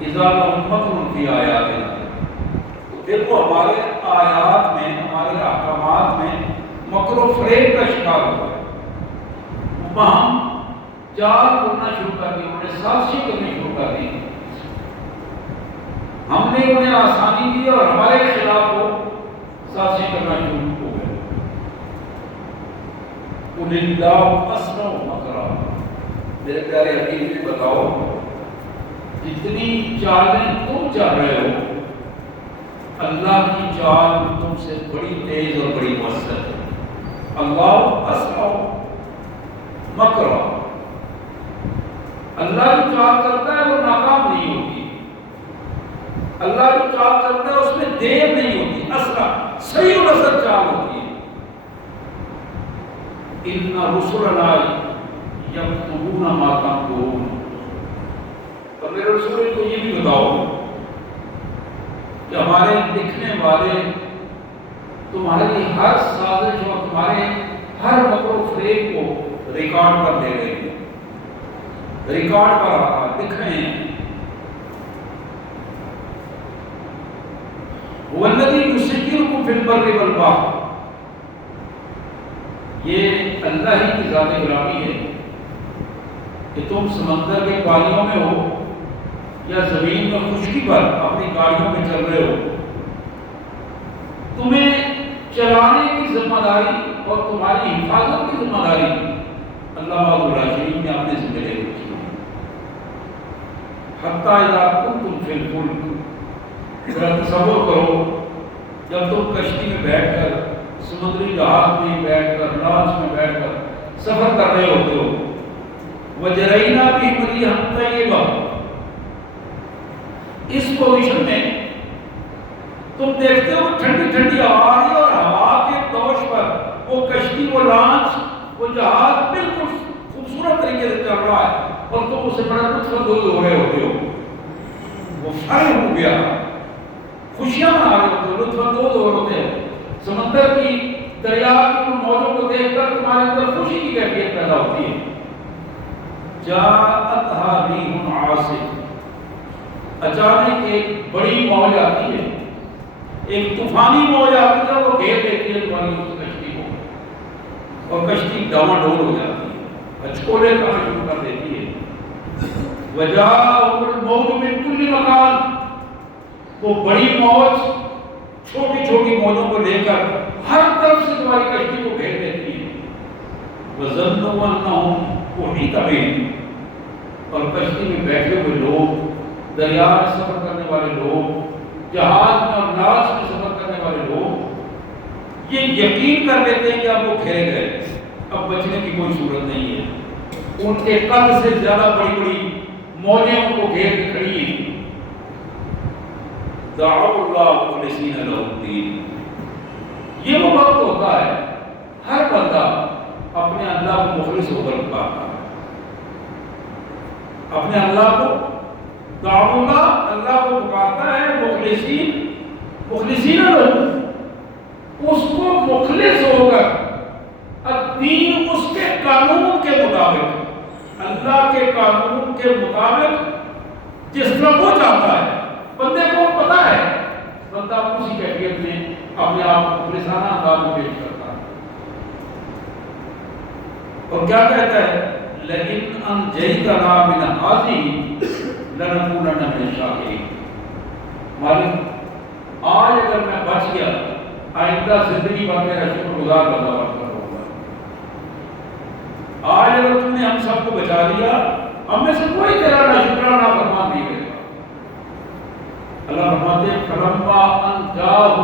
اذا لهم مکر فی آیاتنا، دیکھو ہمارے آیات میں، ہمارے احکامات میں مکر و فریب کا شکار ہوا ہے، ہم چال کرنا شروع کر دی، انہوں نے سازشیں کرنی شروع کر دی، ہم نے انہیں آسانی دی اور ہمارے خلاف وہ سازشیں کرنا شروع ہو گئے۔ قل اللہ اسرع مکرا، میرے پیارے حبیب نے بتاؤ جتنی چالیں تم چل رہے ہو، اللہ کی چال تم سے بڑی تیز اور بڑی مؤثر ہے۔ اللہ اسرع مکرا، اللہ جو چال کرتا ہے وہ ناکام نہیں ہوتی، اللہ جو چال کرتا ہے اس میں دیر نہیں ہوتی، اسرع صحیح و نصر چال ہوتی ہے۔ ان رسلنا یکتبون ما تمکرون، اور میرے رسول کو یہ بھی بتاؤ کہ ہمارے لکھنے والے تمہاری ہر سازش اور تمہارے ہر مکر و فریب کو ریکارڈ پر دے رہے ہیں، ریکارڈ پر رہا لکھ رہے ہیں۔ والذی یسیرکم فی البر والبحر، یہ اللہ ہی کی ذات گرامی ہے کہ تم سمندر کے پانیوں میں ہو یا زمین میں خشکی پر اپنی گاڑیوں میں چل رہے ہو، تمہیں چلانے کی ذمہ داری اور تمہاری حفاظت کی ذمہ داری اللہ شریف نے اپنے ذمہ لے رکھی ہے۔ حتیٰ اذا کنتم فی الفلک، ذرا تصور کرو جب تم کشتی میں بیٹھ کر، سمندری جہاز میں بیٹھ کر، لانچ میں بیٹھ کر سفر کر رہے ہوتے ہو، وجرینا بہم ریحا طیبہ، اس پوزیشن میں تم دیکھتے ہو ٹھنڈی ٹھنڈی ہوا آ رہی ہے اور ہوا کے دوش پر وہ کشتی، وہ لانچ، وہ جہاز بالکل خوبصورت طریقے سے چل رہا ہے اور تم اسے بڑا لطف اندوز ہو رہے ہوتے ہو، وہ فائر ہو گیا، خوشیاں منا رہے ہوتے ہو، لطف اندوز ہو رہے ہوتے ہو، سمندر کی دریا کی ان موجوں کو دیکھ کر تمہارے اندر خوشی کی کیفیت پیدا ہوتی ہے۔ جاءتها ريح عاصف، اچانک ایک بڑی موج آتی ہے، ایک طوفانی موج آتی ہے، وہ گھیر دیتی ہے تمہاری اس کشتی کو اور کشتی ڈاواڈول ہو جاتی ہے، اچھولے کھانا شروع کر دیتی ہے۔ وجاءهم الموج من كل مكان، وہ بڑی موج چھوٹی چھوٹی موجوں کو لے کر ہر طرف سے تمہاری کشتی کو گھیر دیتی ہے۔ وَظَنُّوا أَنَّهُمْ أُحِيطَ بِهِمْ، اور کشتی میں بیٹھے ہوئے لوگ، دریا میں سفر کرنے والے لوگ، جہاز میں اور ناؤ میں سفر کرنے والے لوگ یہ یقین کر لیتے ہیں کہ اب وہ گھیرے گئے، اب بچنے کی کوئی صورت نہیں ہے، ان کے قد سے زیادہ بڑی بڑی موجیں ان کو گھیر کے کھڑی ہیں۔ دعوا اللہ مخلصین لہ الدین، یہ وہ وقت ہوتا ہے ہر بندہ اپنے اللہ کو مخلص ہو کر پکارتا ہے، اپنے اللہ کو دعوا اللہ، اللہ کو پکارتا ہے، مخلصین لہ، اس کو مخلص ہو کر، الدین اس کے قانون کے مطابق، اللہ کے قانون کے مطابق جس طرح وہ چاہتا ہے، بندے کو پتا ہے، بندہ اسی کیفیت میں اپنے آپ کو مخلصانہ انداز میں پیش کرتا ہے اور کیا کہتا ہے؟ لیکن انجیتنا من هذه لنکونن من الشاکرین، مالک آج اگر میں بچ گیا، آئندہ زندگی بھر میرا شکر گزار بندہ بن کر ہوگا۔ آج اگر تم نے ہم سب کو بچا لیا، ہم میں سے کوئی تیرا نہ شکرانہ نہ فرمان نہیں کرے گا۔ اللہ فرماتے ہیں فلما انجاہم،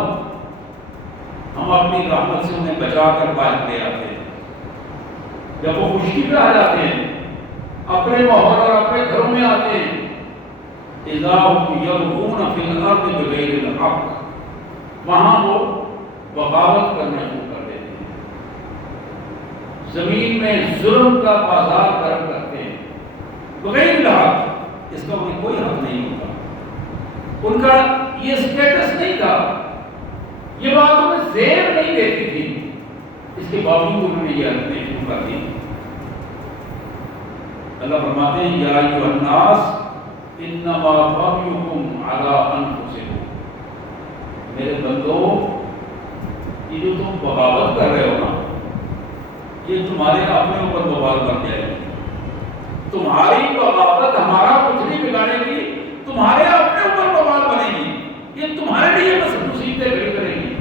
ہم اپنی رحمت سے انہیں بچا کر باہر لے آتے ہیں، جب وہ خشکی پہ آ جاتے ہیں، اپنے ماحول اور اپنے گھروں میں آتے ہیں، اذا هم یبغون فی الارض بغیر الحق، وہاں وہ بغاوت کرنا شروع کر دیتے ہیں، زمین میں ظلم کا بازار گرم کرتے ہیں، بغیر الحق، اس کا انہیں کوئی حق نہیں ہوتا، ان کا یہ سٹیٹس نہیں تھا، یہ بات انہیں زیر نہیں دیتی تھی، اس کے باوجود انہوں نے یہ حرکتیں شروع کر دی۔ اللہ فرماتے ہیں یا ایھا الناس انما بغیکم علی انفسکم، میرے بندو یہ جو تم بغاوت کر رہے ہو نا، یہ تمہارے اپنے اوپر بوال بن جائے گی. تمہاری بغاوت ہمارا کچھ نہیں بگاڑے گی، تمہارے اپنے اوپر بوال بنے گی، یہ تمہارے لیے بس مصیبتیں کھڑی کرے گی.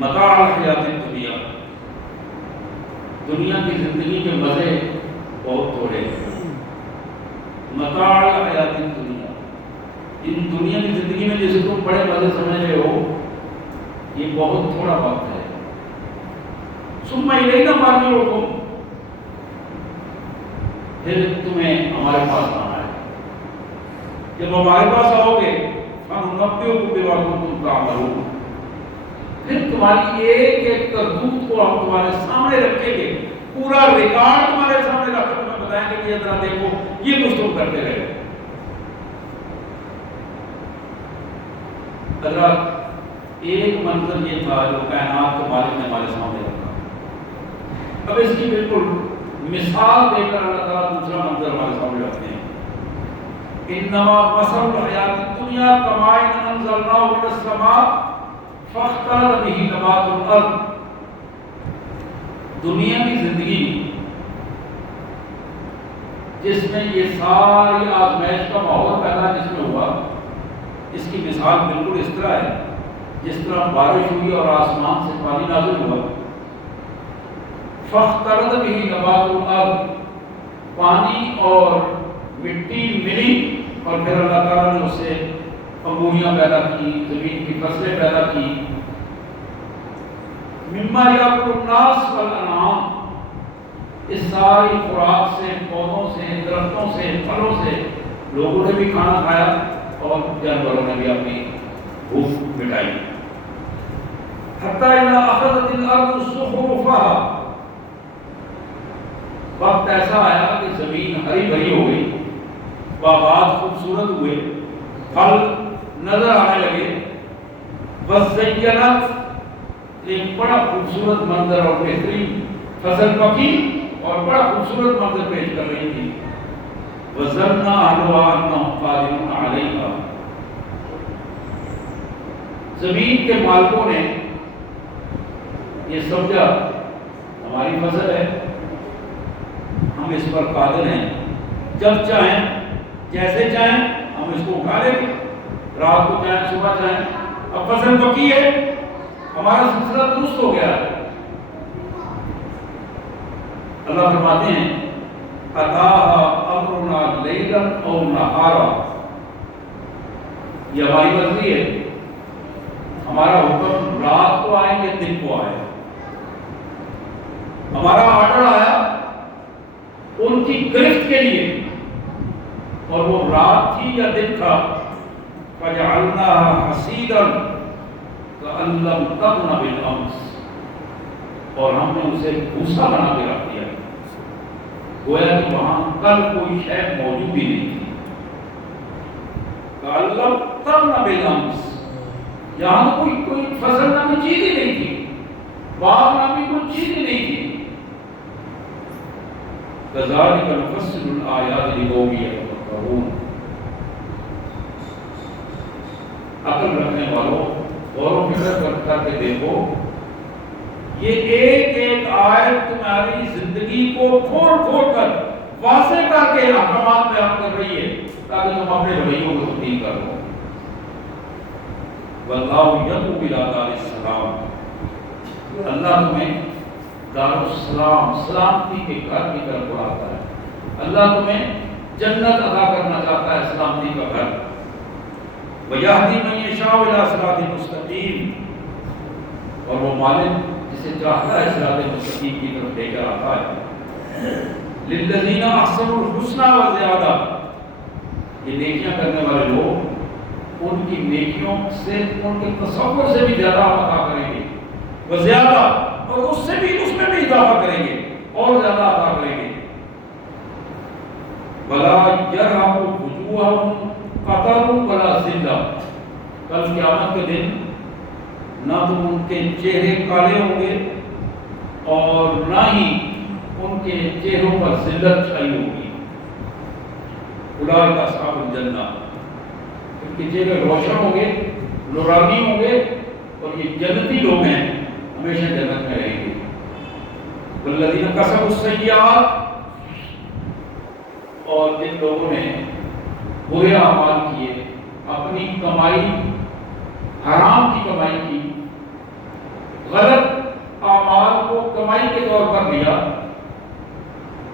متاع الحیات الدنیا، دنیا کی زندگی کے مزے بہت تھوڑے ہیں. متاع الحیات الدنیا، ان دنیا کی زندگی میں جسے تم بڑے مزے سمجھ رہے ہو، یہ بہت تھوڑا وقت ہے. ثم الینا مرجعکم، پھر تمہیں ہمارے پاس آنا ہے. جب ہمارے پاس آؤ گے فننبئکم بما کنتم تعملون، پھر تمہاری ایک ایک کرتوت کو ہم تمہارے سامنے رکھیں گے، پورا ریکارڈ تمہارے سامنے رکھ کر تمہیں بتائیں گے کہ یہ ذرا دیکھو یہ کچھ تم کرتے رہے. حضرات ایک منظر یہ تھا جو کائنات کے مالک نے ہمارے سامنے رکھا. اب اس کی بالکل مثال دے کر اللہ تعالیٰ دوسرا منظر ہمارے سامنے رکھتے ہیں. انما مثل الحیات الدنیا کماء انزلناه من السماء فاختلط به نبات الارض، دنیا کی زندگی جس میں یہ ساری آزمائش کا ماحول پیدا جس میں ہوا، اس کی مثال بالکل اس طرح ہے جس طرح بارش ہوئی اور آسمان سے پانی نازل ہوا. فاختلط به نبات الارض، پانی اور مٹی ملی اور پھر اللہ تعالیٰ نے اسے انگوریاں پیدا کی، زمین کی فصلیں پیدا کی. مما یاکل الناس والانعام، اس ساری خوراک سے، پودوں سے، درختوں سے، پھلوں سے لوگوں نے بھی کھانا کھایا اور جانوروں نے بھی اپنی بھوک مٹائی. حتی اذا اخذت الارض زخرفها، وقت ایسا آیا کہ زمین ہری بھری ہو گئی، باغات خوبصورت ہوئے، پھل نظر آنے لگے. وزینت، ایک بڑا خوبصورت منظر اور بہترین فصل پکی اور بڑا خوبصورت منظر پیش کر رہی تھی. وظن اهلها انهم قادرون علیہا، زمین کے مالکوں نے یہ سمجھا ہماری فصل ہے، ہم اس پر قادر ہیں، جب چاہیں جیسے چاہیں ہم اس کو اٹھا لیں گے، رات کو چاہیں صبح چاہیں. اب فصل پکی ہے، ہمارا سلسلہ درست ہو گیا ہے. اللہ فرماتے ہیں اتاها امرنا لیلا او نہارا، یہ ہماری مرضی ہے، ہمارا حکم رات کو آئیں گے دن کو آئے. ہمارا آرڈر آیا ان کی گرفت کے لیے، اور وہ رات تھی یا دن تھا. فجعلناها حصیدا کأن لم تغن بالامس، اور ہم نے اسے بھوسا بنا کے رکھ دیا، گویا کہ وہاں کل کوئی شے موجود ہی نہیں تھی. کأن لم تغن بالامس، یہاں کوئی فصل نامی چیز ہی نہیں تھی، باغ نامی کوئی چیز ہی نہیں تھی. كذلك نفصل الآيات لقوم يتفكرون، عقل رکھنے والوں غور و فکر کر کے دیکھو، یہ ایک ایک آیت تمہاری زندگی کو کھول کھول کر واضح کر کے احکامات بیان کر رہی ہے تاکہ تم اپنے رویوں کو تبدیل کر لو. واللہ یدعو الی دار السلام، اللہ تمہیں دار السلام، سلامتی کے گھر کی طرف بلاتا ہے. اللہ تمہیں جنت عطا کرنا چاہتا ہے، سلامتی کا گھر. وَيَهْدِي مَن يَشَاءُ إِلَىٰ صِرَاطٍ مُسْتَقِيمٍ، اور وہ مالک جسے چاہتا ہے صراط مستقیم کی طرف لے کر آتا ہے. لِلَّذِينَ أَحْسَنُوا الْحُسْنَىٰ وَزِيَادَةٌ، یہ نیکیاں کرنے والے لوگ ان کی نیکیوں سے، ان کے تصور سے بھی زیادہ عطا کریں گے. وزیادہ، اور اس سے بھی، اس میں بھی اضافہ کریں گے اور زیادہ عطا کریں گے. ولا يرهق وجوههم قتر ولا ذلہ، کل قیامت کے دن نہ تو ان کے چہرے کالے ہوں گے اور نہ ہی ان کے چہروں پر ذلت چھائی ہوگی. اولئک اصحاب الجنہ، ان کے چہرے روشن ہوں گے، نورانی ہوں گے، اور یہ جنتی لوگ ہیں، ہمیشہ جنت میں رہیں گے۔ والذین کسبوا السیئات، اور جن لوگوں نے برے اعمال کیے، اپنی کمائی حرام کی کمائی کی، غلط اعمال کو کمائی کے طور پر لیا،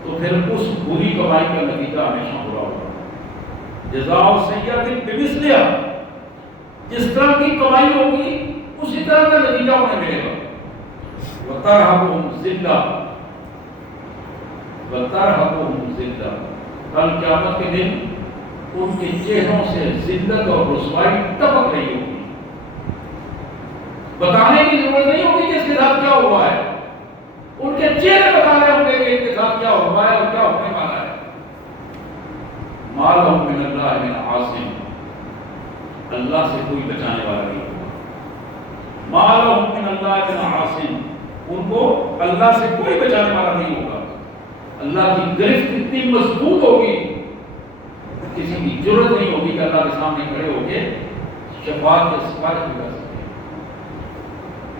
تو پھر اس بری کمائی کا نتیجہ ہمیشہ برا ہوگا۔ جزاء سیئۃ بمثلھا، جس طرح کی کمائی ہوگی اسی طرح کا نتیجہ انہیں ملے گا۔ وَتَرْهَقُهُمْ ذِلَّةٌ، وَتَرْهَقُهُمْ ذِلَّةٌ، کل قیامت کے دن ان کے چہروں سے ذلت اور رسوائی ٹپک رہی ہوگی۔ بتانے کی ضرورت نہیں ہوگی کہ اس کے ساتھ کیا ہوا ہے، ان کے چہرے بتا رہے ہوں گے کہ ان کے ساتھ کیا ہوا ہے اور کیا ہونے والا ہے۔ مَا لَهُم مِّنَ اللَّهِ مِنْ عَاصِمٍ، اللہ سے کوئی بچانے والا نہیں ہوگا۔ مَا لَهُم مِّنَ اللَّهِ مِنْ عَاصِمٍ، ان کو اللہ سے کوئی بچانے والا نہیں ہوگا۔ اللہ کی گرفت اتنی مضبوط ہوگی، کسی کی ضرورت نہیں ہوگی کہ اللہ کے سامنے کھڑے ہو کے شفاعت یا سفارش بھی کر سکے۔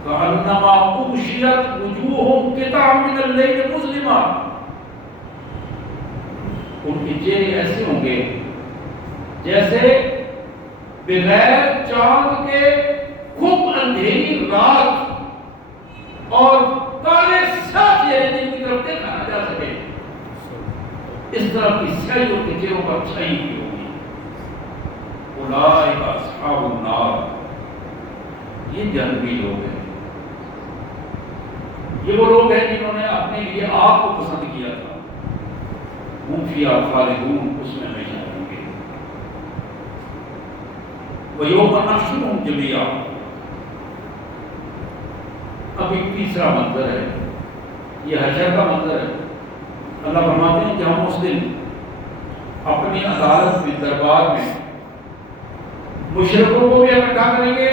کَأَنَّمَا أُغْشِيَتْ وُجُوهُهُمْ قِطَعًا مِّنَ اللَّيْلِ مُظْلِمًا، ان کے چہرے ایسے ہوں گے جیسے بغیر چاند کے خوب اندھیری رات اور کالے سیاہ چہرے جن کی طرف دیکھا نہ جا سکے، اس طرح کی سیاہی ان کے چہروں پر چھائی ہوئی ہوگی۔ اولئک اصحاب النار، یہ جہنمی لوگ ہیں، یہ وہ لوگ ہیں جنہوں نے اپنے لیے آگ کو پسند کیا تھا۔ ہم فیہا خالدون، اس میں ہمیشہ رہیں گے۔ وَيَوْمَ نَحْشُرُهُمْ جَمِيعًا، اب ایک تیسرا منظر ہے، یہ حشر کا منظر ہے۔ اللہ فرماتے ہیں کہ ہم اس دن اپنی عدالت میں، دربار میں مشرکوں کو بھی اکٹھا کریں گے،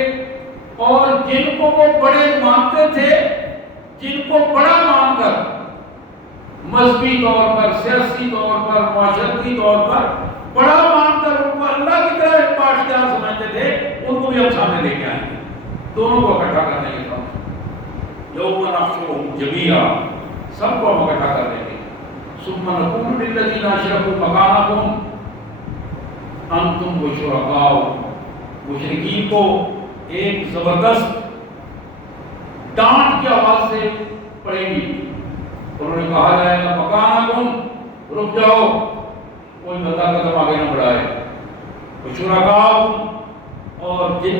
اور جن کو وہ بڑے مانتے تھے، جن کو بڑا مان کر مذہبی طور پر، سیاسی طور پر، معاشرتی طور پر بڑا مان کر ان کو اللہ کی طرح ایک پاشدار سمجھتے تھے، ان کو بھی ہم سامنے لے کے آئیں گے، دونوں کو اکٹھا کرنے کے ساتھ۔ یوم نحشرہم جمیعا، سب کو ہم اکٹھا کر دیں گے۔ ثم نقول للذین اشرکوا مکانکم انتم وشرکاء، مشرکین کو ایک زبردست ڈانٹ کی آواز سے پڑے گی، انہوں نے کہا جائے گا مکانکم، رک جاؤ، کوئی بندہ قدم آگے نہ بڑھائے۔ وشرکاء، اور جن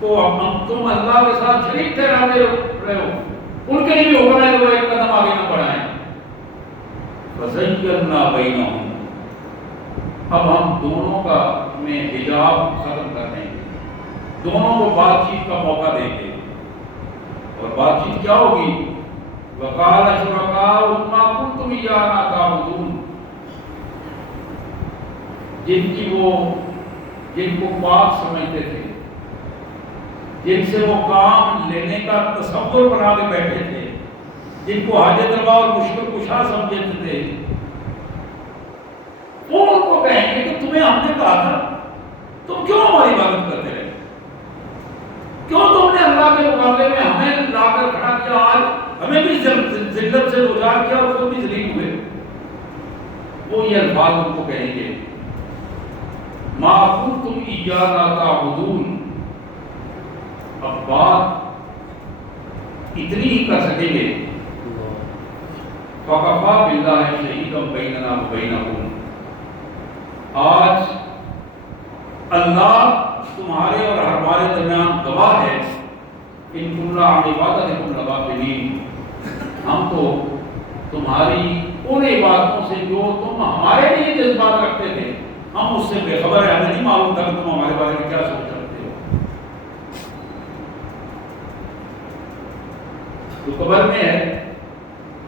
کو تم اللہ کے ساتھ شریک ٹھہراتے رہے ہو، ان کے لیے بھی حکم ہے کہ وہ ایک قدم آگے نہ بڑھائیں۔ فَزَيَّنَّا بَيْنَهُمْ، اب ہم دونوں کا میں حجاب ختم کر دیں گے، دونوں کو بات چیت کا موقع دیں گے، اور بات چیت کیا ہوگی؟ وَقَالَ شُرَكَاؤُهُم مَا كُنتُمْ إِيَّانَا تَعْبُدُونَ، جن کو پاک سمجھتے تھے، جن سے وہ کام لینے کا تصور بنا کے بیٹھے تھے، جن کو حاجت روا اور مشکل کشا سمجھتے تھے، وہ ان کو کہیں گے کہ تمہیں ہم نے کہا تھا، تم کیوں ہماری عبادت کرتے رہے؟ کیوں تم نے اللہ کے مقابلے میں ہمیں لا کر کھڑا کیا، آج ہمیں بھی ذلت سے دوچار کیا اور خود بھی ذلیل ہوئے؟ وہ یہ الفاظ ان کو کہیں گے، ما کنتم ایانا تعبدون۔ اب بات اتنی ہی کر سکیں گے، فَكَفَى بِاللَّهِ شَهِيدًا بَيْنَنَا وَبَيْنَكُمْ، آج اللہ تمہارے اور ہمارے درمیان گواہ ہے، ان كُنَّا عَنْ عِبَادَتِكُمْ لَغَافِلِينَ، ہم تو تمہاری ان عبادتوں سے جو تم ہمارے لیے جذبات رکھتے تھے، ہم اس سے بے خبر ہیں، ہمیں نہیں معلوم تھا کہ تم ہمارے بارے میں کیا سوچ رکھتے ہو۔ جو قبر میں ہے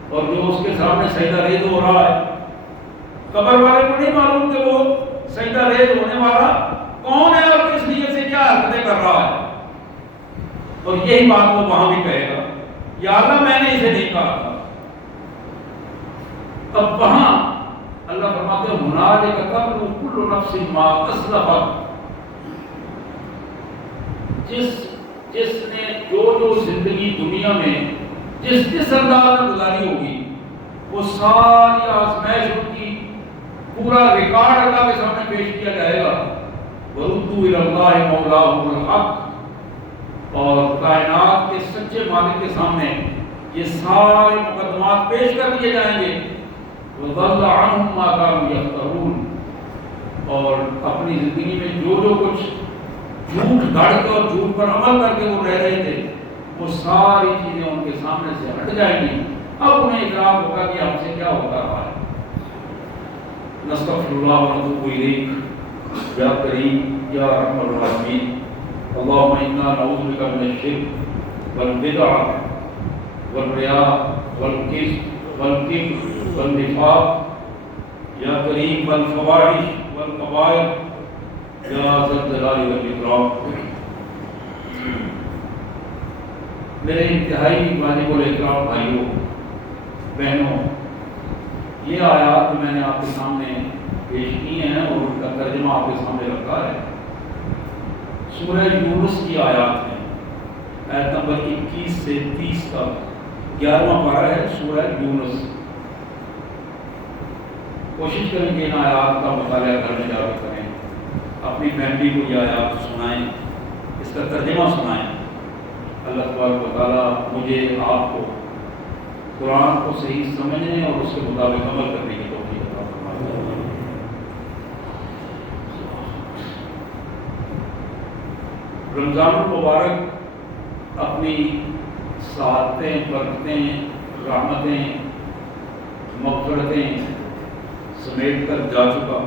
اور جو اس کے سامنے سجدہ ریز ہو رہا ہے، قبر والے کو نہیں معلوم کہ وہ سجدہ ریز ہونے والا کون ہے اور کس نیت سے کیا حرکتیں کر رہا ہے، اور یہی بات وہ وہاں بھی کہے گا، یا اللہ میں نے اسے نہیں کہا تھا۔ اب وہاں اللہ فرماتے ہیں ہنالک تبلو کل نفس ما اسلفت، جس نے جو زندگی دنیا میں جس انداز میں گزاری ہوگی وہ ساری آزمائش ان کی پورا ریکارڈ اللہ کے سامنے پیش کیا جائے گا۔ وَرُدُّوا إِلَى اللَّهِ مَوْلَاهُمُ الْحَقِّ، اور کائنات کے سچے مالک کے سامنے یہ سارے مقدمات پیش کر دیے جائیں گے۔ وَضَلَّ عَنْهُمْ مَا كَانُوا يَفْتَرُونَ، اور اپنی زندگی میں جو کچھ جھوٹ گھڑ کے اور جھوٹ پر عمل کر کے وہ رہ رہے تھے وہ ساری چیزیں ان کے سامنے سے ہٹ جائیں گی۔ اب انہیں اقرار ہوگا کہ ہم سے کیا ہوتا رہا ہے۔ نستغفر اللہ ونتوب الیک یا کریم یا رحم الراحمین۔ اللهم انا نعوذ بک من الشرک والبدع والریاء والکذب والکبر والنفاق یا کریم والفواحش والکبائر یا ذا الجلال والاکرام۔ میرے انتہائی واجب الاحترام بھائیوں بہنوں، یہ آیات میں نے آپ کے سامنے پیش کی ہیں اور ان کا ترجمہ آپ کے سامنے رکھا ہے۔ سورہ یونس کی آیات ہیں، آیت نمبر 21 سے 30 تک 11واں پارہ ہے سورہ یونس۔ کوشش کریں کہ ان آیات کا مطالعہ کرنے جا کریں، اپنی فیملی کو یہ آیات سنائیں، اس کا ترجمہ سنائیں۔ اللہ تبارک و تعالیٰ مجھے آپ کو قرآن کو صحیح سمجھنے اور اس کے مطابق عمل کرنے کی توفیق عطا فرمائے۔ رمضان المبارک اپنی سعادتیں، برکتیں، رحمتیں، مغفرتیں سمیٹ کر جا چکا،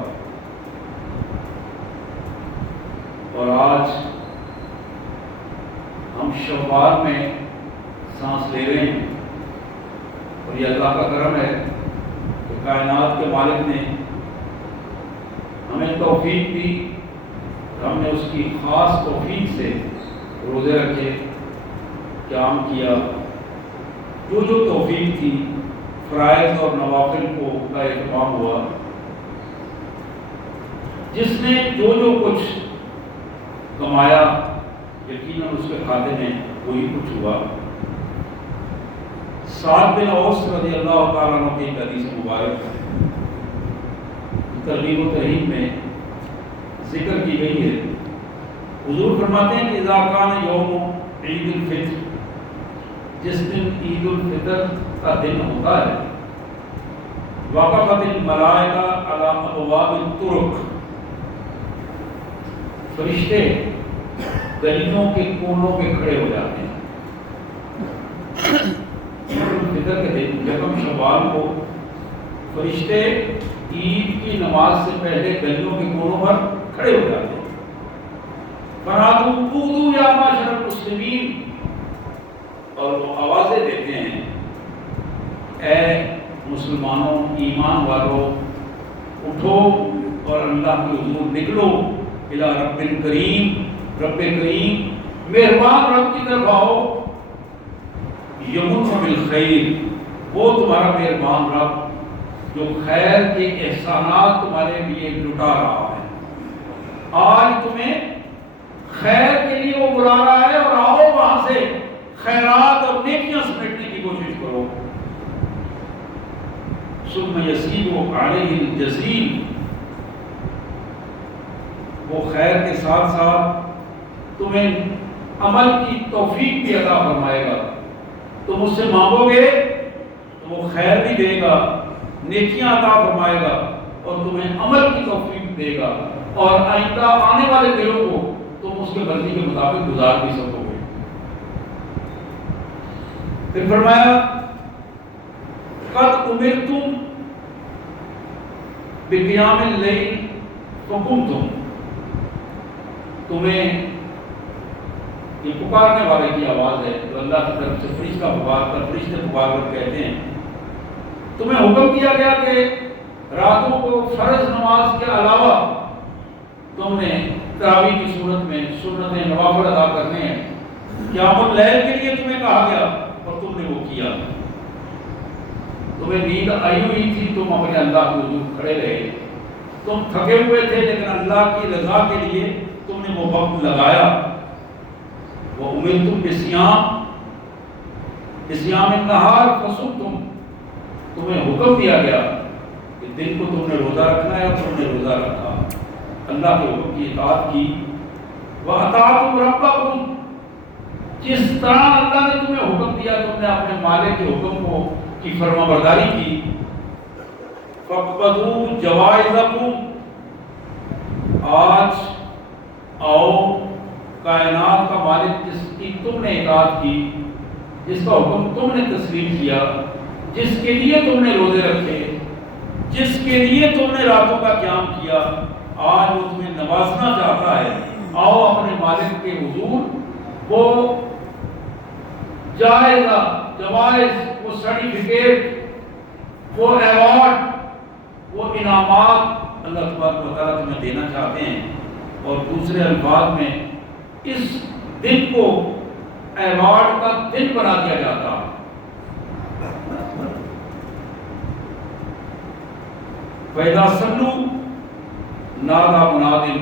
اور آج ہم شوال میں سانس لے رہے ہیں، اور یہ اللہ کا کرم ہے کہ کائنات کے مالک نے ہمیں توفیق دی، ہم نے اس کی خاص توفیق سے روزے رکھے، قیام کیا، جو توفیق تھی فرائض اور نوافل کو کا اہتمام ہوا۔ جس نے جو کچھ کمایا یقیناً اس کے کھاتے میں وہی کچھ ہوا۔ سعد بن اوس رضی اللہ تعالیٰ عنہ کی حدیث مبارک ترغیب و ترہیب میں ذکر کی گئی ہے۔ حضور فرماتے ہیں کہ اذا کان یوم عید الفطر، جس دن عید الفطر کا دن ہوتا ہے، وقفت الملائکہ علی ابواب الطرق، فرشتے گلیوں کے کونوں پہ کھڑے ہو جاتے ہیں۔ عید الفطر کے دن یکم شوال کو فرشتے عید کی نماز سے پہلے گلیوں کے کونوں پر کھڑے ہو جاتے ہیں۔ فنادوا قوموا یا معشر المسلمین، اور وہ آوازیں دیتے ہیں، اے مسلمانوں، ایمان والوں، اٹھو اور اللہ کے حضور نکلو، الی رب کریم، رب کریم مہربان رب کی طرف آؤ، یمن بالخیر، وہ تمہارا مہربان رب جو خیر کے احسانات تمہارے لیے لٹا رہا ہے۔ آج تمہیں خیر کے لیے وہ بلا رہا ہے، اور آؤ وہاں سے خیرات اور نیکیاں سمیٹنے کی کوشش کرو۔ ثم یزید علیہ الجزیل، وہ خیر کے ساتھ ساتھ تمہیں عمل کی توفیق بھی عطا فرمائے گا۔ تم اس سے مانگو گے تو وہ خیر بھی دے گا، نیکیاں عطا فرمائے گا، اور تمہیں عمل کی توفیق دے گا، اور آئندہ آنے والے دنوں کو تم اس کے مرضی کے مطابق گزار بھی سکو گے۔ پھر فرمایا قد امرتم بقیام اللیل فقمتم، تمہیں یہ پکارنے والے کی آواز ہے جو اللہ کی طرف سے فرشتہ پکار کر کہتے ہیں، تمہیں حکم کیا گیا کہ راتوں کو فرض نماز کے علاوہ تم نے تراویح کی صورت میں سنتیں نوافل ادا کرنے ہیں، قیام اللیل کے لیے تمہیں کہا گیا اور تم نے وہ کیا۔ تمہیں نیند آئی ہوئی تھی، تم اپنے اللہ کے حضور کھڑے رہے، تم تھکے ہوئے تھے، لیکن اللہ کی رضا کے لیے تم نے وہ وقت لگایا. وہ امرتم بصیام النہار فصمتم، تمہیں حکم دیا گیا کہ دن کو تم نے روزہ رکھنا ہے، اور تم نے روزہ رکھا، اللہ کے حکم کی اطاعت کی. وَأَطَعْتُمْ رَبَّكُمْ، جس طرح اللہ نے تمہیں حکم دیا تم نے اپنے مالک کے حکم کو کی فرما برداری کی. فَاقْبَضُوا جَوَائِزَكُمْ، آج آؤ کائنات کا مالک جس کی تم نے اطاعت کی، جس کا حکم تم نے تسلیم کیا، جس کے لیے تم نے روزے رکھے، جس کے لیے تم نے راتوں کا قیام کیا، آج وہ تمہیں نوازنا چاہتا ہے. آؤ اپنے مالک کے حضور وہ جائزہ، جوائز، وہ سرٹیفکیٹ، وہ ایوارڈ، وہ انعامات اللہ تبارک و تعالیٰ تمہیں دینا چاہتے ہیں. اور دوسرے الفاظ میں اس دن کو ایوارڈ کا دن بنا دیا جاتا ہے. فَإِذَا صَلُّوا نَادَىٰ مُنَادٍ،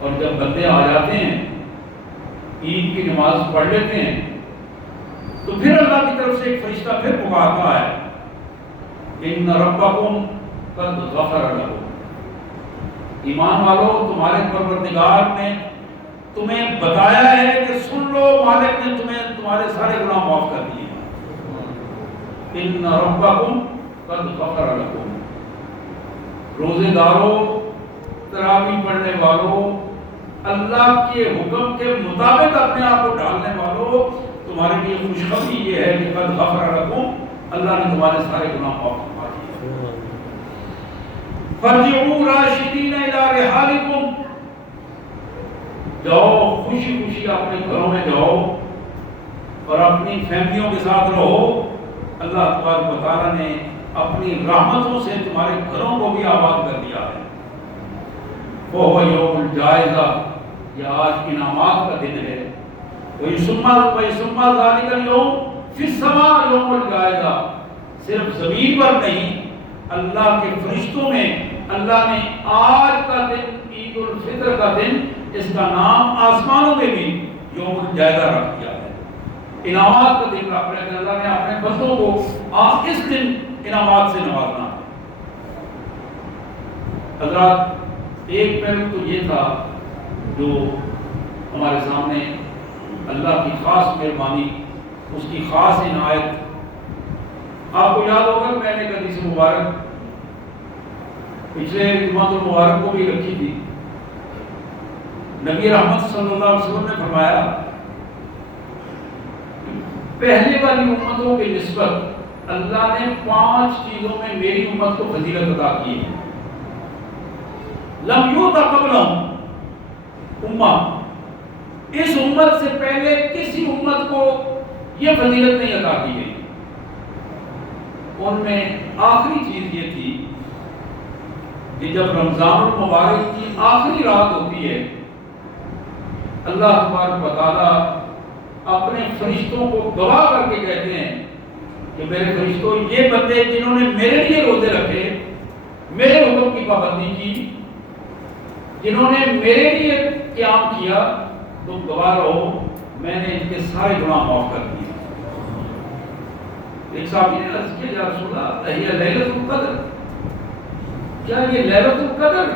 اور جب بندے آ جاتے ہیں، عید کی نماز پڑھ لیتے ہیں، تو پھر اللہ کی طرف سے ایک فرشتہ پھر پکارتا ہے، إِنَّ رَبَّكُمْ قَدْ غَفَرَ لَكُمْ. ایمان والو، تمہارے پروردگار نے تمہیں بتایا ہے کہ سن لو، مالک نے تمہیں تمہارے سارے گناہ معاف کر دیے. إِنَّ رَبَّكُمْ قَدْ غَفَرَ لَكُمْ. روزے داروں، تراویح پڑھنے والوں، اللہ کے حکم کے مطابق اپنے آپ کو ڈالنے والوں، تمہارے لیے خوشخبری یہ ہے کہ قد غفر لکم، اللہ نے تمہارے سارے گناہ معاف فرما دیے. فارجعوا راشدین الی رحالکم، جاؤ خوشی خوشی اپنے گھروں میں جاؤ اور اپنی فیملیوں کے ساتھ رہو. اللہ تبارک و تعالیٰ نے اپنی رحمتوں سے تمہارے گھروں کو بھی آباد کر دیا ہے. وہ یوم الجائزہ، یہ آج انعامات کا دن ہے. وَيُسَمَّى ذَلِكَ الْيَوْمُ فِي السَّمَاءِ يَوْمُ الْجَائِزَہ، صرف زمین پر نہیں، اللہ کے فرشتوں میں اللہ نے آج کا دن، عید الفطر کا دن، اس کا نام آسمانوں میں بھی یوم الجائزہ رکھ دیا ہے. انعامات کا دن رکھ رہے ہیں. اللہ نے اپنے بندوں کو آج اس دن انعامات سے نوازنا ہے. حضرات، ایک پہلو تو یہ تھا جو ہمارے سامنے اللہ کی خاص مہربانی، اس کی خاص عنایت. آپ کو یاد ہوگا میں نے ایک حدیث مبارک پچھلے جمعۃ المبارک کو بھی رکھی تھی. نبی رحمت صلی اللہ علیہ وسلم نے فرمایا پہلے والی امتوں کی نسبت اللہ نے 5 چیزوں میں میری امت کو فضیلت عطا کی ہے. لم یؤت قبلہم امہ، اس امت سے پہلے کسی امت کو یہ فضیلت نہیں عطا کی گئی. ان میں آخری چیز یہ تھی کہ جب رمضان المبارک کی آخری رات ہوتی ہے، اللہ تبارک و تعالیٰ اپنے فرشتوں کو گواہ کر کے کہتے ہیں کہ میرے فرشتوں، یہ بندے جنہوں نے میرے لیے روزے رکھے، میرے حکم کی پابندی کی، جنہوں نے میرے لیے قیام کیا، تم گواہ رہو میں نے ان کے سارے گناہ معاف کر دیے. ایک صحابی نے عرض کیا، یا رسول اللہ، یہ لیلۃ القدر، کیا یہ لیلۃ القدر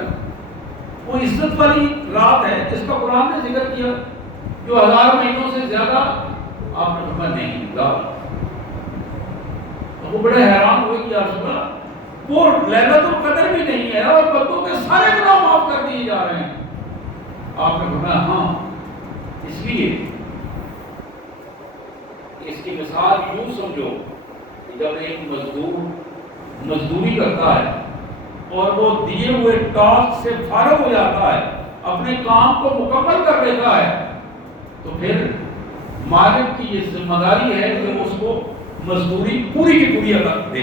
وہ عزت والی رات ہے جس کا قرآن نے ذکر کیا جو 1000 مہینوں سے زیادہ؟ آپ نے فرمایا نہیں. وہ بڑے حیران ہوئے کہ یا رسول اللہ، وہ لیلۃ القدر بھی نہیں ہے اور بندوں کے سارے گناہ معاف کر دیے جا رہے ہیں. آپ نے فرمایا ہاں، اس لیے اس کی مثال یوں سمجھو کہ جب ایک مزدور مزدوری کرتا ہے اور وہ دیے ہوئے ٹاسک سے فارغ ہو جاتا ہے، اپنے کام کو مکمل کر لیتا ہے، تو پھر مالک کی یہ ذمہ داری ہے کہ اس کو مزدوری پوری کی پوری ادا دے.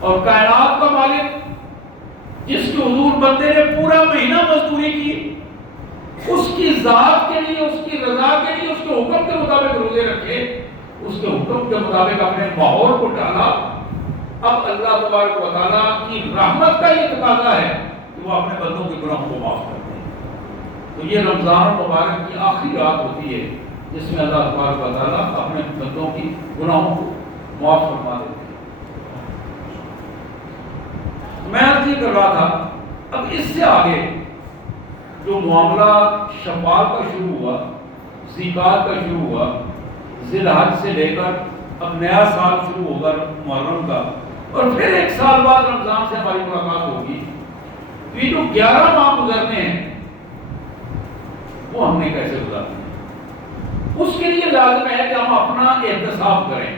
اور کائنات کا مالک جس کے حضور بندے نے پورا مہینہ مزدوری کی، اس کی ذات کے لیے، اس کی رضا کے لیے، اس کے حکم کے مطابق روزے رکھے، اس کے حکم کے مطابق اپنے ماحول کو ڈالا، اب اللہ تبارک و تعالیٰ کی رحمت کا یہ تقاضا ہے کہ وہ اپنے بندوں کے گناہوں کو معاف کرتے ہیں۔ تو یہ رمضان مبارک کی آخری رات ہوتی ہے جس میں اللہ تبارک و تعالیٰ اپنے بندوں کی گناہوں کو معاف فرما دیتے ہیں۔ میں عرض یہ کر رہا تھا، اب اس سے آگے جو معاملہ شوال کا شروع ہوا، ذیقعدہ کا شروع ہوا، ذی الحج سے لے کر اب نیا سال شروع ہوگا محرم کا، اور پھر ایک سال بعد رمضان سے ہماری ملاقات ہوگی، تو یہ جو 11 ماہ گزرنے ہیں وہ ہم نے کیسے گزارنے ہیں؟ اس کے لیے لازم ہے کہ ہم اپنا احتساب کریں۔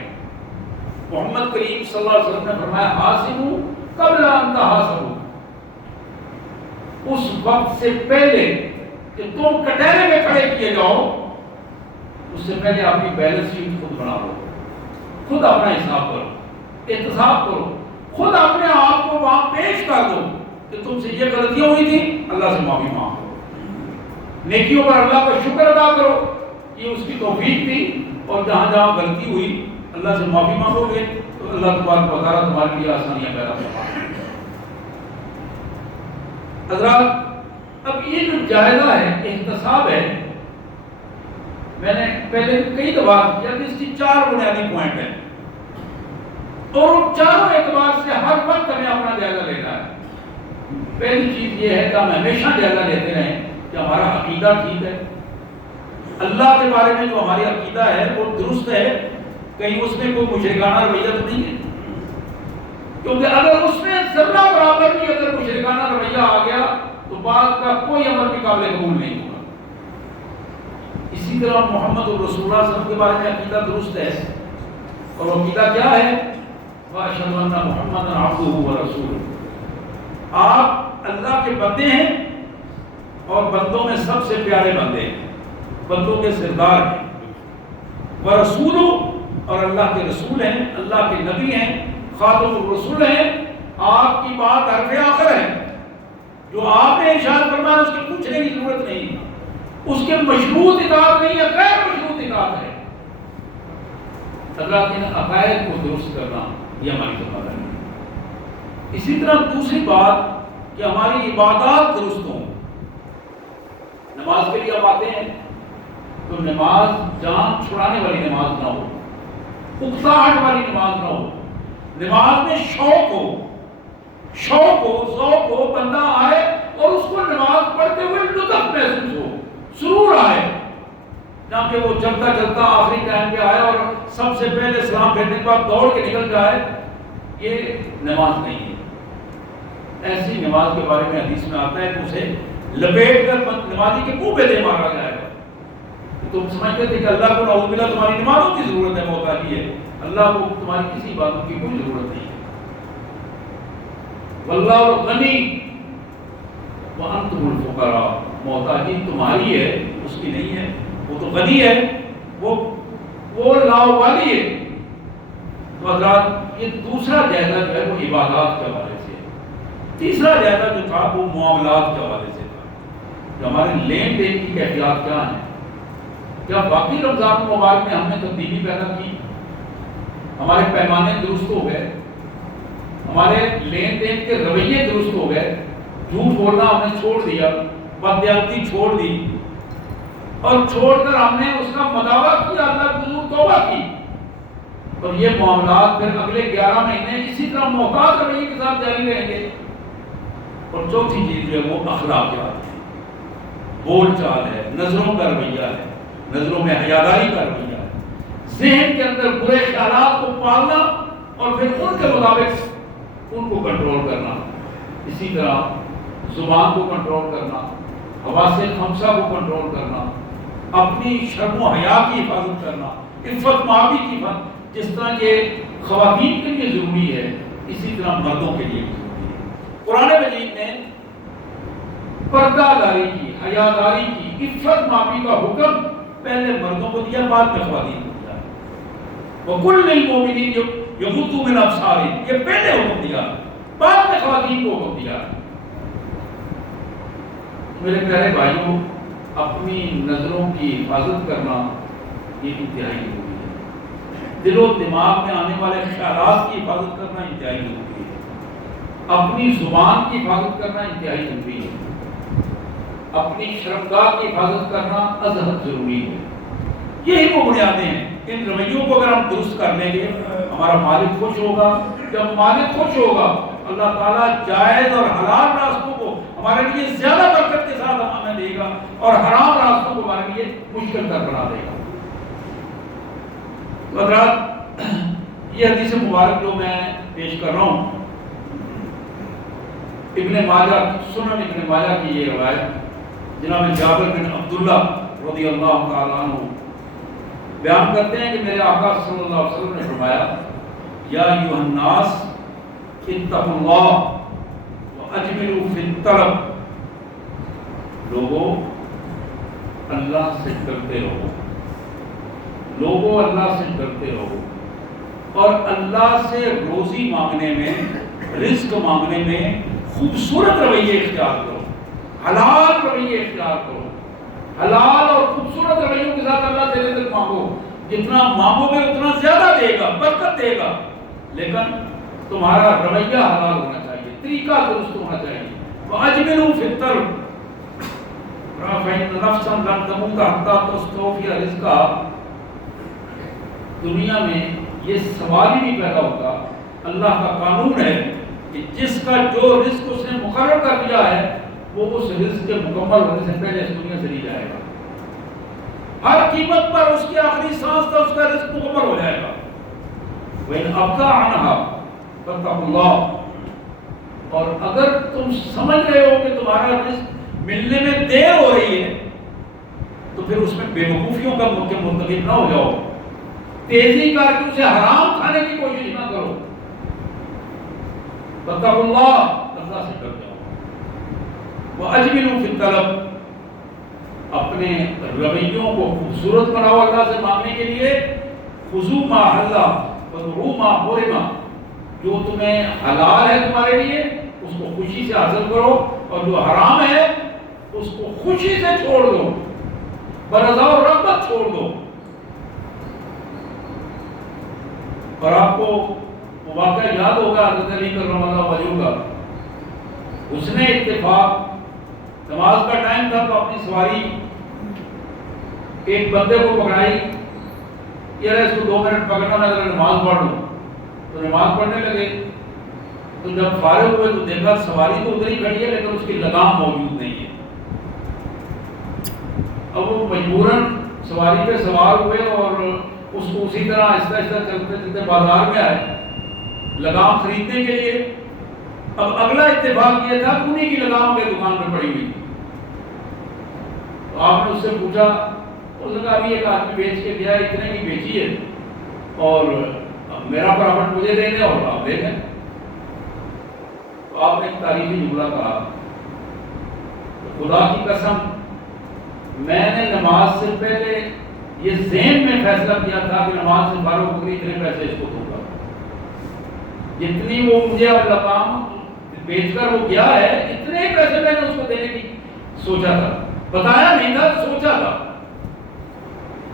محمد کریم صلی اللہ علیہ وسلم نے فرمایا حاسبوا قبل ان تحاسبوا، اس وقت سے پہلے کہ تم کٹہرے میں کھڑے کیے جاؤ اس سے پہلے اپنی بیلنس شیٹ خود بنا لو، خود اپنا حساب کرو، احتساب کرو، خود اپنے آپ کو وہاں پیش کر دو کہ تم سے یہ غلطیاں ہوئی تھی، اللہ سے معافی مانگو، نیکیوں پر اللہ کا شکر ادا کرو، یہ اس کی توفیق تھی، اور جہاں جہاں غلطی ہوئی اللہ سے معافی مانگو گے تو اللہ تبارک و تعالیٰ تمہارے لیے آسانیاں پیدا فرما دیں گے۔ حضرات، اب یہ جو جائزہ ہے، احتساب ہے، میں نے پہلے کئی دفعہ کیا کہ اس کی 4 بنیادی پوائنٹ ہیں، اور ان چاروں اعتبار سے ہر وقت ہمیں اپنا جائزہ لینا ہے۔ پہلی چیز یہ ہے کہ ہم ہمیشہ جائزہ لیتے رہیں کہ ہمارا عقیدہ ٹھیک ہے، اللہ کے بارے میں جو ہماری عقیدہ ہے وہ درست ہے، کہیں اس میں کوئی مشرکانہ رویہ تو نہیں ہے، کیونکہ اگر اس میں ذرہ برابر بھی اگر مشرکانہ رویہ آ گیا تو بعد کا کوئی عمل بھی قابل قبول نہیں ہوگا۔ اسی طرح محمد رسول اللہ صلی اللہ علیہ وسلم کے بارے میں عقیدہ درست ہے، اور وہ عقیدہ کیا ہے؟ وَأَشْهَدُ أَنَّ مُحَمَّدًا عَبْدُهُ وَرَسُولُهُ، آپ اللہ کے بندے ہیں اور بندوں میں سب سے پیارے بندے ہیں، بندوں کے سردار ہیں، وَرَسُولُهُ، اور اللہ کے رسول ہیں، اللہ کے نبی ہیں، خاتم الرسول ہیں، آپ کی بات حرف آخر ہے، جو آپ نے ارشاد فرمایا اس کے پوچھنے کی ضرورت نہیں، اس کے مشروط اطاعت نہیں ہے، غیر مشروط اطاعت ہے۔ حضرات، ان عقائد کو درست کرنا یہ ہماری ذمہ داری ہے۔ اسی طرح دوسری بات کہ ہماری عبادات درست ہوں۔ نماز کے لیے ہم آتے ہیں تو نماز جان چھڑانے والی نماز نہ ہو، اکساہٹ والی نماز نہ ہو، نماز میں شوق ہو، ذوق ہو، بندہ آئے اور اس کو نماز پڑھتے ہوئے لطف محسوس ہو، سرور آئے، نہ کہ وہ چلتا چلتا آخری ٹائم پہ آئے اور سب سے پہلے سلام پھیرنے کے بعد دوڑ کے نکل جائے، یہ نماز نہیں ہے۔ ایسی نماز کے بارے میں حدیث میں آتا ہے کہ اسے لپیٹ کر نمازی کے منہ پہ دے مارا جائے گا۔ تم سمجھتے تھے کہ اللہ کو نعوذ باللہ تمہاری نمازوں کی ضرورت ہے، محتاجی ہے، اللہ کو تمہاری کسی باتوں کی کوئی ضرورت نہیں ہے۔ واللہ غنی وانتم الفقراء، محتاجی تمہاری ہے، اس کی نہیں ہے، وہ تو غنی ہے، وہ لاؤ والی ہے۔ تو حضرات، یہ دوسرا جائزہ جو ہے وہ عبادات کے حوالے سے ہے۔ تیسرا جائزہ جو تھا وہ معاملات کے حوالے سے تھا، کہ ہمارے لین دین کی کیفیات کیا ہیں، کیا باقی رمضان مبارک میں ہم نے تبدیلی پیدا کی، ہمارے پیمانے درست ہو گئے، ہمارے لین دین کے رویے درست ہو گئے، جھوٹ بولنا ہم نے چھوڑ دیا، بددیانتی چھوڑ دی، اور چھوڑ کر ہم نے اس کا مداوع کیا، اللہ کی حضور توبہ کی، اور یہ معاملات پھر اگلے 11 مہینے اسی طرح محتاط رویے کے ساتھ جاری رہیں گے۔ اور چوتھی چیز جو ہے وہ اخلاقیات ہے، بول چال ہے، نظروں کا رویہ ہے، نظروں میں حیاداری کا رویہ ہے، ذہن کے اندر برے خیالات کو پالنا اور پھر ان کے مطابق ان کو کنٹرول کرنا، اسی طرح زبان کو کنٹرول کرنا، حواس خمسہ کو کنٹرول کرنا، اپنی شرم و حیا کی حفاظت کرنا، عفت معافی کی حفاظت، جس طرح یہ خواتین کے لیے ضروری ہے اسی طرح مردوں کے لیے بھی ضروری ہے۔ قرآن مجید نے پردہ داری کی، حیاداری کی، عفت معافی کا حکم پہلے مردوں کو دیا، بعد میں خواتین کو دیا۔ وَقُلْ لِلْمُؤْمِنِينَ يَغُضُّوا مِنْ أَبْصَارِهِمْ، یہ پہلے حکم دیا، بعد میں خواتین کو حکم دیا۔ میرے پیارے بھائیوں، اپنی نظروں کی حفاظت کرنا یہ انتہائی ضروری ہے۔ دل و دماغ میں آنے والے خیالات کی حفاظت کرنا انتہائی ضروری ہے، اپنی زبان کی حفاظت کرنا انتہائی ضروری ہے، اپنی شرمگاہ کی حفاظت کرنا ازحد ضروری ہے۔ یہی وہ بنیادیں ہیں۔ ان رویوں کو اگر ہم درست کر لیں گے ہمارا مالک خوش ہوگا۔ جب مالک خوش ہوگا اللہ تعالیٰ جائز اور حلال راستوں کو ہمارے لیے زیادہ برکت کے ساتھ ہمیں دے گا اور حرام راستوں کو ہمارے لیے مشکل کر بنا دے گا۔ تو حضرات یہ حدیث مبارک جو میں پیش کر رہا ہوں ابن ماجہ سنن ابن ماجہ کی یہ روایت جناب جابر بن عبداللہ رضی اللہ تعالیٰ عنہ بیان کرتے ہیں کہ میرے آقا صلی اللہ علیہ وسلم نے فرمایا یا ایھا الناس اتقوا اللہ واجملوا فی الطلب، لوگوں اللہ سے ڈرتے رہو، لوگوں اللہ سے ڈرتے رہو اور اللہ سے روزی مانگنے میں رزق مانگنے میں خوبصورت رویے اختیار کرو، حلال رویے اختیار کرو۔ حلال اور خوبصورت رویوں کے ساتھ اللہ سے رزق مانگو، جتنا مانگو گے اتنا زیادہ دے گا، برکت دے گا، لیکن تمہارا رویہ حلال ہونا چاہیے، طریقہ درست ہونا چاہیے۔ وَأَجْمِلُوا فِي الطَّلْبِ فَإِنَّ نَفْسًا لَن تَمُوتَ حَتَّىٰ تَسْتَوْفِيَ رِزْقَهَا۔ دنیا میں یہ سوال ہی نہیں پیدا ہوتا، اللہ کا قانون ہے کہ جس کا جو رزق اس نے مقرر کر دیا ہے وہ اس رزق کے مکمل ہونے سے پہلے اس دنیا سے نہیں جائے گا، ہر قیمت پر اس کی آخری سانس تک اس کا رزق مکمل ہو جائے گا۔ وَإِنْ أَبْطَأَ عَنْهَا فَاتَّقُوا اللَّهَ، اور اگر تم سمجھ رہے ہو کہ تمہارا رزق ملنے میں دیر ہو رہی ہے تو پھر اس میں بے وقوفیوں کا مرتکب نہ ہو جاؤ، تیزی کر کے اسے حرام کھانے کی کوشش نہ کرو۔ فَاتَّقُوا اللَّهَ، اللہ سے ڈر جاؤ۔ وَأَجْمِلُوا فِي الطَّلَبِ، اپنے رویوں کو خوبصورت بناؤ اللہ سے مانگنے کے لیے۔ خُذُوا مَا حَلَّ وَذَرُوا مَا حُرِمَ، جو تمہیں حلال ہے تمہارے لیے اس کو خوشی سے حاصل کرو اور جو حرام ہے اس کو خوشی سے چھوڑ دو، برضا و رغبت چھوڑ دو۔ اور آپ کو وہ واقعہ یاد ہوگا حضرت علی کرم اللہ وجہہ کا، اس نے اتفاق نماز کا ٹائم تھا تو اپنی سواری ایک بندے کو پکڑائی، یار اس کو 2 منٹ پکڑنا میں اگر نماز پڑھ لوں، تو نماز پڑھنے لگے۔ تو جب فارغ ہوئے تو دیکھا سواری تو ادھر ہی کھڑی ہے لیکن اس کی لگام موجود نہیں ہے۔ اب وہ مجبوراً سواری پہ سوار ہوئے اور اس کو اسی طرح آہستہ آہستہ چلتے چلتے بازار میں آئے لگام خریدنے کے لیے۔ اب اگلا اتفاق یہ تھا کہ انہیں کی لگام کے دکان پہ پڑی ہوئی، تو آپ نے اس سے پوچھا، اس نے کہا ابھی ایک آدمی بیچ کے گیا، اتنے کی بیچی ہے اور میرا پرافٹ مجھے دے دیں اور آپ دے دیں۔ تو آپ نے ایک تاریخی جملہ کہا، خدا کی قسم میں نے نماز سے پہلے یہ ذہن میں فیصلہ کیا تھا کہ نماز سے فارغ ہو کر اتنے پیسے اس کو دوں گا، جتنی وہ مجھے اب لگام بیچ کر وہ گیا ہے اتنے پیسے میں نے اس کو دینے کی سوچا تھا، بتایا نہیں تھا، سوچا تھا،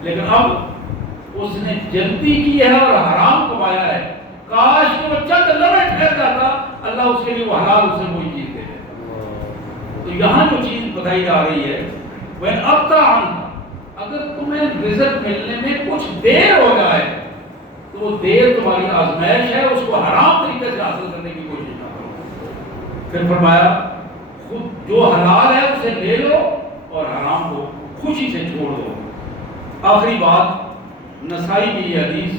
لیکن اب اس نے جلدی کی ہے اور حرام کمایا ہے۔ کاش کہ وہ چند لمحے ٹھہر جاتا، اللہ اس کے لیے وہ حلال اسے وہی چیز دے دیتا۔ تو یہاں جو چیز بتائی جا رہی ہے وَإِنْ أَبْطَأَ عَنْهَا، اگر تمہیں رزق ملنے میں کچھ دیر ہو جائے تو وہ دیر تمہاری آزمائش ہے، اس کو حرام طریقے سے حاصل کرنے کی کوشش نہ کرو۔ پھر فرمایا خود جو حلال ہے اسے لے لو اور حرام کو خوشی سے چھوڑ دو۔ آخری بات، نسائی کی یہ حدیث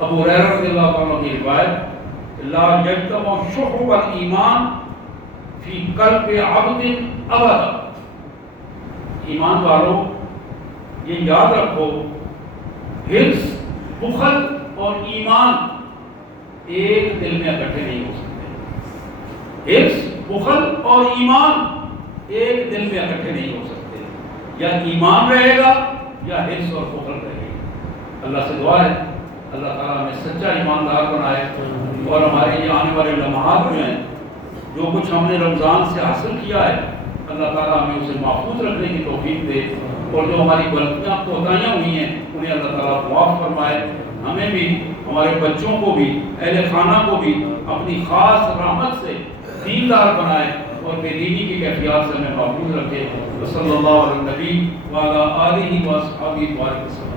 ابو ہریرہ رضی اللہ عنہ کی روایت، لا یجتمع شحب الایمان فی قلب عبد ابدا، ایمان والوں یہ یاد رکھو حرص، بخل اور ایمان ایک دل میں اکٹھے نہیں ہو سکتے، حرص، بخل اور ایمان ایک دل میں اکٹھے نہیں ہو سکتے، یا ایمان رہے گا یا حرص اور بخل رہے گا۔ اللہ سے دعا ہے اللہ تعالیٰ ہمیں سچا ایماندار بنائے اور ہمارے یہ آنے والے لمحات میں جو کچھ ہم نے رمضان سے حاصل کیا ہے اللہ تعالیٰ ہمیں اسے محفوظ رکھنے کی توفیق دے، اور جو ہماری غلطیاں کوتاہیاں ہوئی ہیں انہیں اللہ تعالیٰ معاف فرمائے. ہمیں بھی، ہمارے بچوں کو بھی، اہل خانہ کو بھی اپنی خاص رحمت سے دیندار بنائے اور بے دینی کی کیفیات سے ہمیں محفوظ رکھے. صلی اللہ علیہ نبی وعلی آلہ و اصحابہ وسلم.